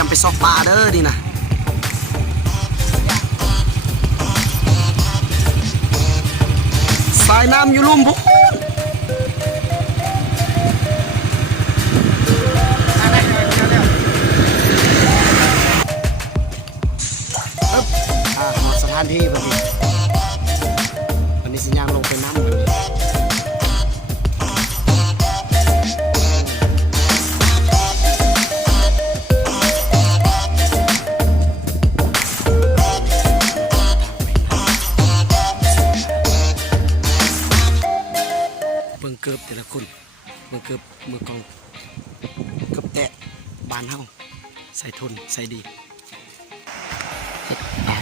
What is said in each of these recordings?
รียมไปซอกปลาเด้อนี่นะสายน้ำอยู่ลุ่มบุสถานที่พอดีวันนี้สัญญาณลงไปน้ำกันนี้เบิ่งเกือบแต่ละคนเบิ่งเกือบมือกองเกือบแตะบานเฮาใส่ทุนใส่ดี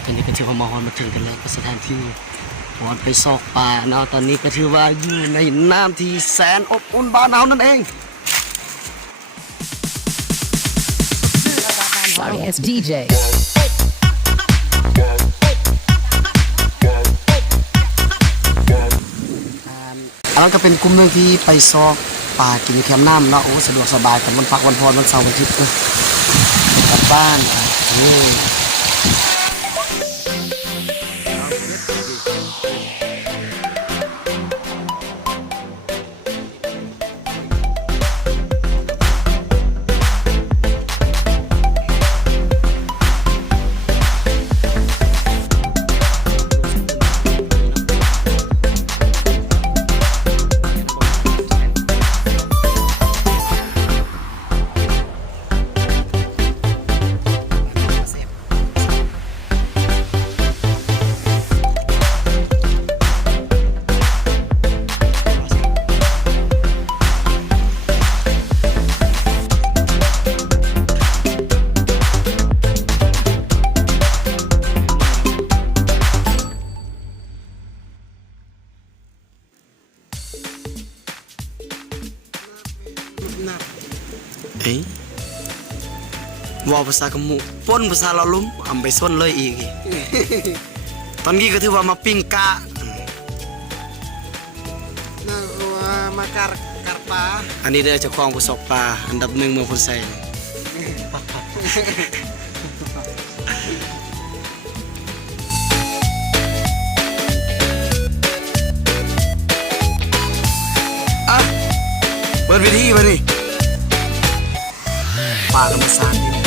ตอนนี้ก็ถือว่ามาถึงกันแล้วก็สถานที่วอนไปซอกป่าเนาะตอนนี้ก็ถือว่าอยู่ในน้ำที่แสนอบอุ่นบ้านเฮานั่นเอง Sorry, it's DJ. อันนั้นก็เป็นกลุ่มหนึ่งที่ไปซอกป่ากินแคมป์น้ำเนาะโอ้สะดวกสบายกับวันพักวันพรวันเสาร์วันอาทิตย์กลับบ้านนี่ว่าภาษากมุป้นภาษาเราลุ่มอำไปส้นเลยอีกตอนนี้ก็ถือว่ามาปิ้งกะมาการปลาอันนี้เด้อเจ้าของผู้สอกปลาอันดับหนึ่งเมืองพุทธไซเปิดวิธีมาดิปลาธรรมชาติ